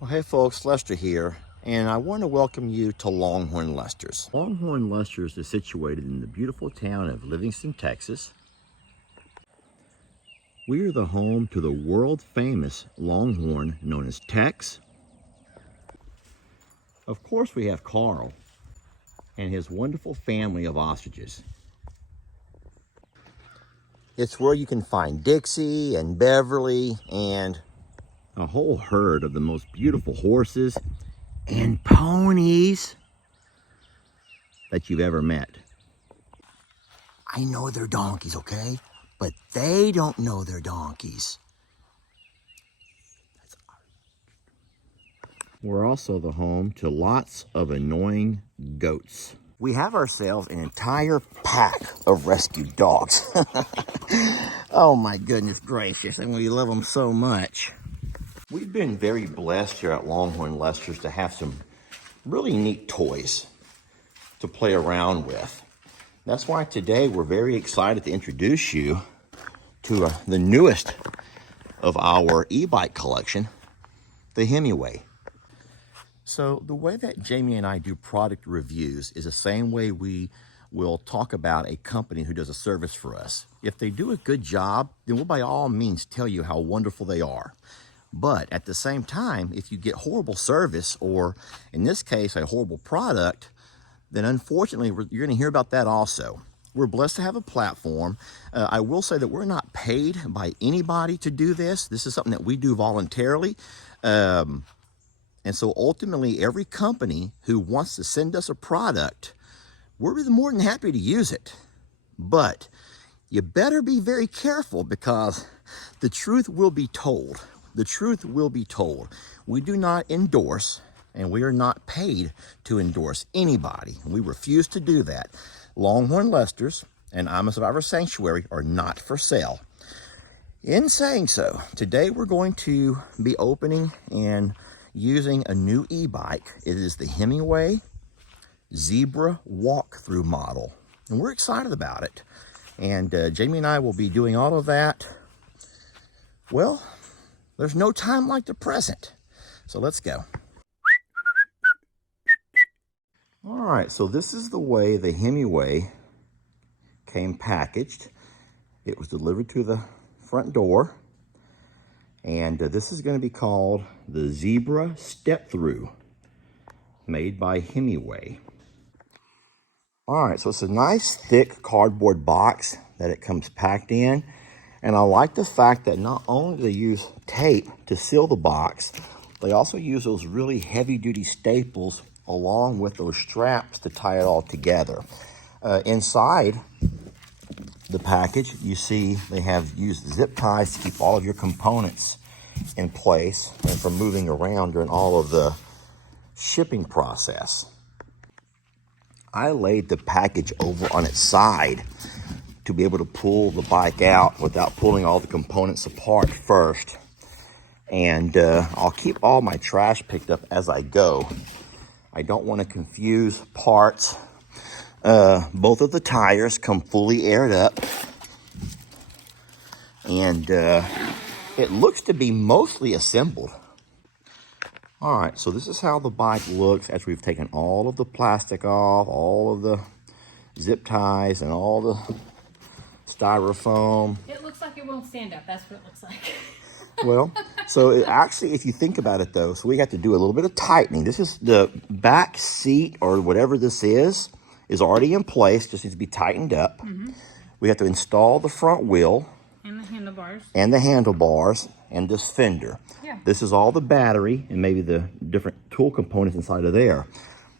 Well, hey folks, Lester here, and I want to welcome you to Longhorn Lester's. Longhorn Lester's is situated in the beautiful town of Livingston, Texas. We are the home to the world famous Longhorn known as Tex. Of course, we have Carl and his wonderful family of ostriches. It's where you can find Dixie and Beverly and a whole herd of the most beautiful horses and ponies that you've ever met. I know they're donkeys, okay? But they don't know they're donkeys. We're also the home to lots of annoying goats. We have ourselves an entire pack of rescue dogs. Oh my goodness gracious, and we love them so much. We've been very blessed here at Longhorn Lester's to have some really neat toys to play around with. That's why today we're very excited to introduce you to the newest of our e-bike collection, the Hemiway. So the way that Jamie and I do product reviews is the same way we will talk about a company who does a service for us. If they do a good job, then we'll by all means tell you how wonderful they are. But at the same time, if you get horrible service, or in this case, a horrible product, then unfortunately, you're going to hear about that also. We're blessed to have a platform. I will say that we're not paid by anybody to do this. This is something that we do voluntarily. And so ultimately, every company who wants to send us a product, we're more than happy to use it. But you better be very careful, because the truth will be told. The truth will be told. We do not endorse, and we are not paid to endorse anybody. We refuse to do that. Longhorn Lester's and I'm a Survivor Sanctuary are not for sale. In saying so, today we're going to be opening and using a new e-bike. It is the Himiway Zebra Walk-Through model, and we're excited about it. And Jamie and I will be doing all of that. Well, there's no time like the present, so let's go. All right, so this is the way the Hemiway came packaged. It was delivered to the front door, and this is going to be called the Zebra Step-Thru, made by Hemiway. All right, so it's a nice thick cardboard box that it comes packed in, and I like the fact that not only do they use tape to seal the box, they also use those really heavy-duty staples along with those straps to tie it all together. Inside the package, you see they have used zip ties to keep all of your components in place and from moving around during all of the shipping process. I laid the package over on its side to be able to pull the bike out without pulling all the components apart first. And I'll keep all my trash picked up as I go. I don't want to confuse parts. Both of the tires come fully aired up. And it looks to be mostly assembled. All right, so this is how the bike looks after we've taken all of the plastic off, all of the zip ties, and all the styrofoam. It looks like it won't stand up. That's what it looks like. Well, so it actually, if you think about it though, so we have to do a little bit of tightening. This is the back seat, or whatever this is already in place, just needs to be tightened up. Mm-hmm. We have to install the front wheel. And the handlebars. And the handlebars and this fender. Yeah. This is all the battery and maybe the different tool components inside of there.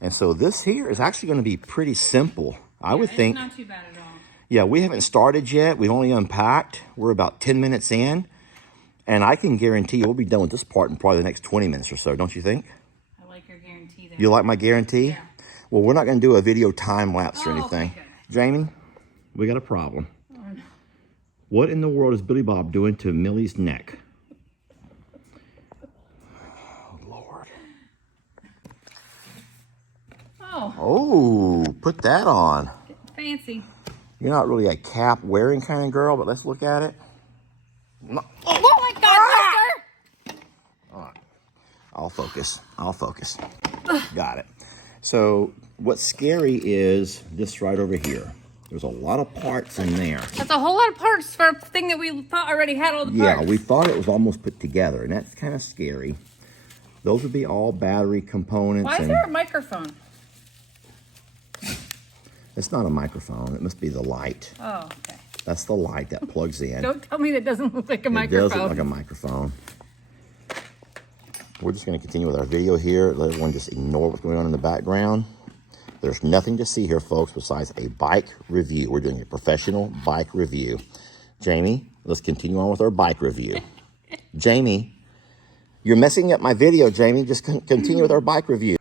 And so this here is actually going to be pretty simple. I would think. It's not too bad at all. Yeah, we haven't started yet. We've only unpacked. We're about 10 minutes in. And I can guarantee you we'll be done with this part in probably the next 20 minutes or so, don't you think? I like your guarantee there. You like my guarantee? Yeah. Well, we're not going to do a video time lapse or anything. Okay, Jamie, we got a problem. Oh, no. What in the world is Billy Bob doing to Millie's neck? Oh, Lord. Oh. Oh, put that on. Fancy. You're not really a cap wearing kind of girl, but let's look at it. No. Oh my God, Lester! All right. I'll focus. Got it. So what's scary is this right over here. There's a lot of parts in there. That's a whole lot of parts for a thing that we thought already had all the parts. Yeah, we thought it was almost put together, and that's kind of scary. Those would be all battery components. Why is there a microphone? It's not a microphone. It must be the light. Oh, okay. That's the light that plugs in. Don't tell me that doesn't look like a microphone. It does look like a microphone. We're just going to continue with our video here. Let everyone just ignore what's going on in the background. There's nothing to see here, folks, besides a bike review. We're doing a professional bike review. Jamie, let's continue on with our bike review. Jamie, you're messing up my video, Jamie. Just continue with our bike review.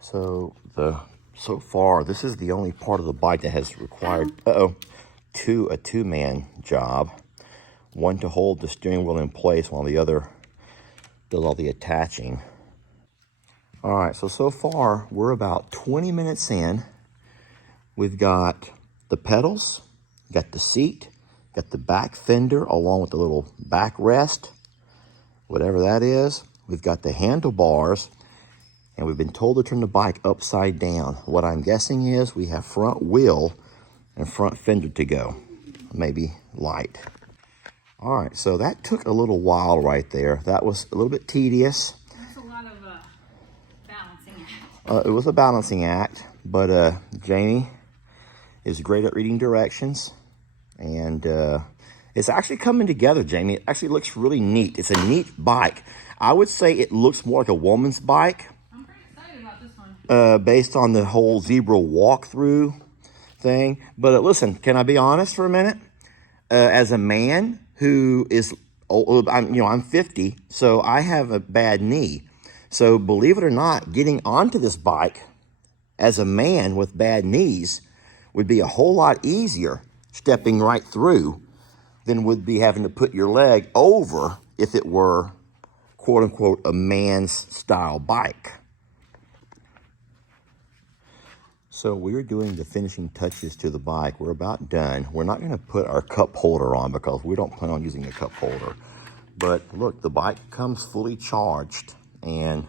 So far, this is the only part of the bike that has required, a two-man job. One to hold the steering wheel in place while the other does all the attaching. All right, so far, we're about 20 minutes in. We've got the pedals, got the seat, got the back fender along with the little backrest, whatever that is. We've got the handlebars, and we've been told to turn the bike upside down. What I'm guessing is we have front wheel and front fender to go, maybe light. All right, so that took a little while right there. That was a little bit tedious. That's a lot of balancing act. It was a balancing act, but Jamie is great at reading directions, and it's actually coming together, Jamie. It actually looks really neat. It's a neat bike. I would say it looks more like a woman's bike. I'm pretty excited about this one. Based on the whole zebra walkthrough thing. But listen, can I be honest for a minute? As a man who is old, I'm 50, so I have a bad knee. So believe it or not, getting onto this bike as a man with bad knees would be a whole lot easier stepping right through than would be having to put your leg over if it were, quote unquote, a man's style bike. So we're doing the finishing touches to the bike. We're about done. We're not going to put our cup holder on because we don't plan on using a cup holder. But look, the bike comes fully charged. And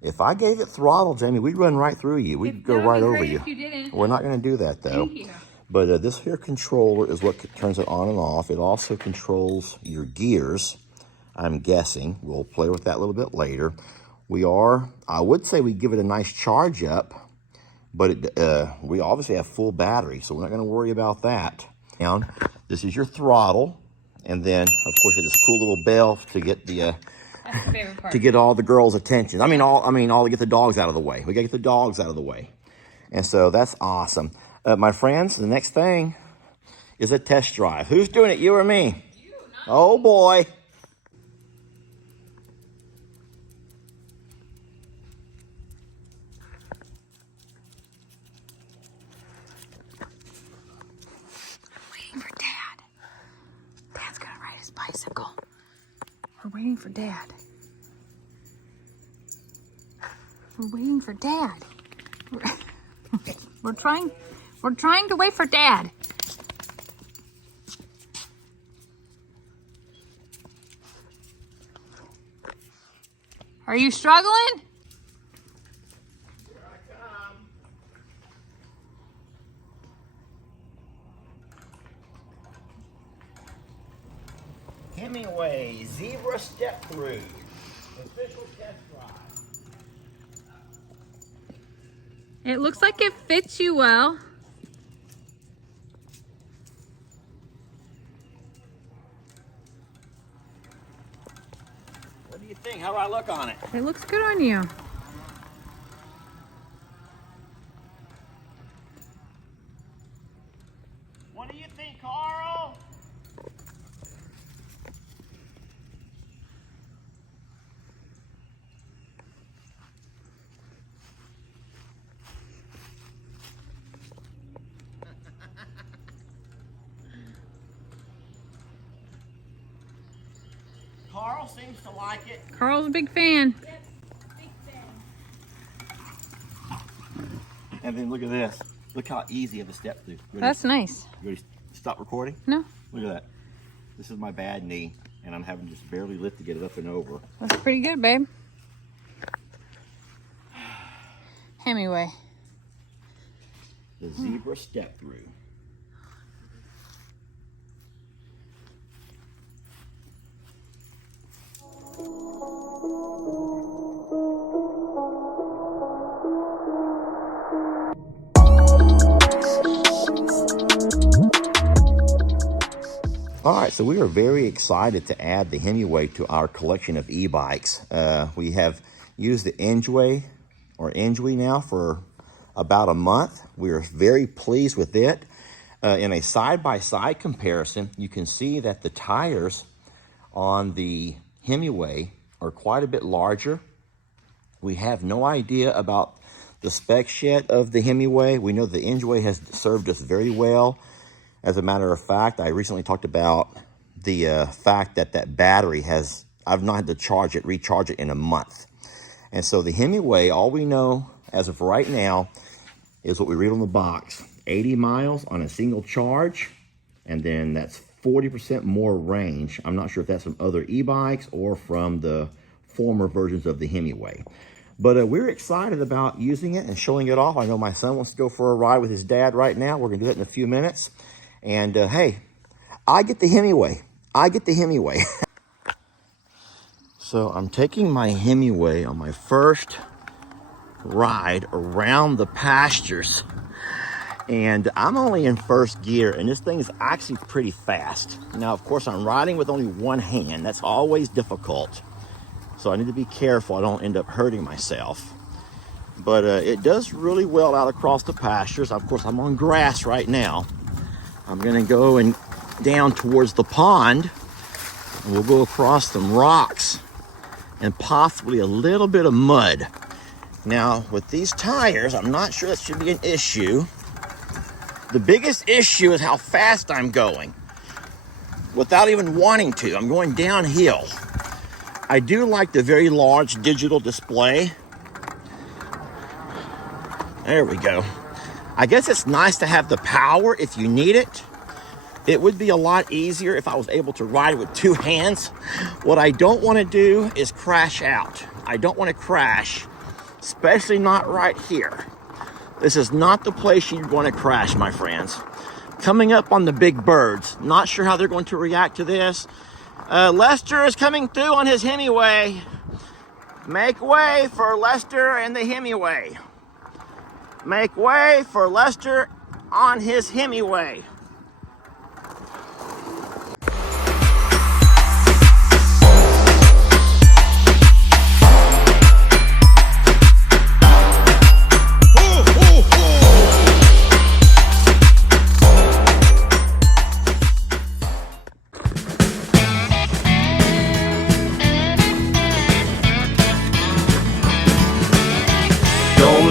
if I gave it throttle, Jamie, we'd run right through you. We'd go right over you. If you didn't. We're not going to do that, though. Thank you. But this here controller is what turns it on and off. It also controls your gears, I'm guessing. We'll play with that a little bit later. I would say we give it a nice charge up, but we obviously have full battery, so we're not going to worry about that. Now, this is your throttle, and then, of course, you have this cool little bell to get the That's the favorite part. to get all the girls' attention. All to get the dogs out of the way. We got to get the dogs out of the way, and so that's awesome. My friends, the next thing is a test drive. Who's doing it, you or me? You, not Oh boy. waiting for Dad. Dad's gonna ride his bicycle. We're waiting for Dad. We're waiting for Dad. We're trying to wait for Dad. Are you struggling? Here I come. Himiway Zebra Step-Thru. Official test drive. It looks like it fits you well. What do you think? How do I look on it? It looks good on you. What do you think, Carl? Carl seems to like it. Carl's a big fan. And then look at this. Look how easy of a step through. That's nice. You ready to stop recording? No, Look at that. This is my bad knee, and I'm having just barely lift to get it up and over. that's pretty good, babe. Hemiway. The Zebra Step-Thru. All right, so we are very excited to add the Hemiway to our collection of e-bikes. We have used the Hemiway now for about a month. We are very pleased with it. In a side-by-side comparison, you can see that the tires on the Hemiway are quite a bit larger. We have no idea about the spec yet of the Hemiway. We know the Hemiway has served us very well. As a matter of fact, I recently talked about the fact that that battery I've not had to recharge it in a month. And so the Hemiway, all we know as of right now is what we read on the box. 80 miles on a single charge, and then that's 40% more range. I'm not sure if that's from other e-bikes or from the former versions of the Hemiway. But we're excited about using it and showing it off. I know my son wants to go for a ride with his dad right now. We're gonna do that in a few minutes. And hey, I get the Hemiway. I get the Hemiway. So I'm taking my Hemiway on my first ride around the pastures. And I'm only in first gear, and this thing is actually pretty fast. Now, of course, I'm riding with only one hand. That's always difficult. So I need to be careful I don't end up hurting myself. But it does really well out across the pastures. Of course, I'm on grass right now. I'm gonna go and down towards the pond, and we'll go across some rocks and possibly a little bit of mud. Now, with these tires, I'm not sure that should be an issue. The biggest issue is how fast I'm going without even wanting to. I'm going downhill. I do like the very large digital display. There we go. I guess it's nice to have the power if you need it. It would be a lot easier if I was able to ride with two hands. What I don't want to do is crash out. I don't want to crash, especially not right here. This is not the place you'd want to crash, my friends. Coming up on the big birds. Not sure how they're going to react to this. Lester is coming through on his Hemiway. Make way for Lester and the Hemiway. Make way for Lester on his Hemiway.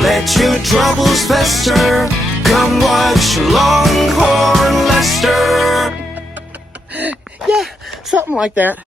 Let your troubles fester. Come watch Longhorn Lester. Yeah, something like that.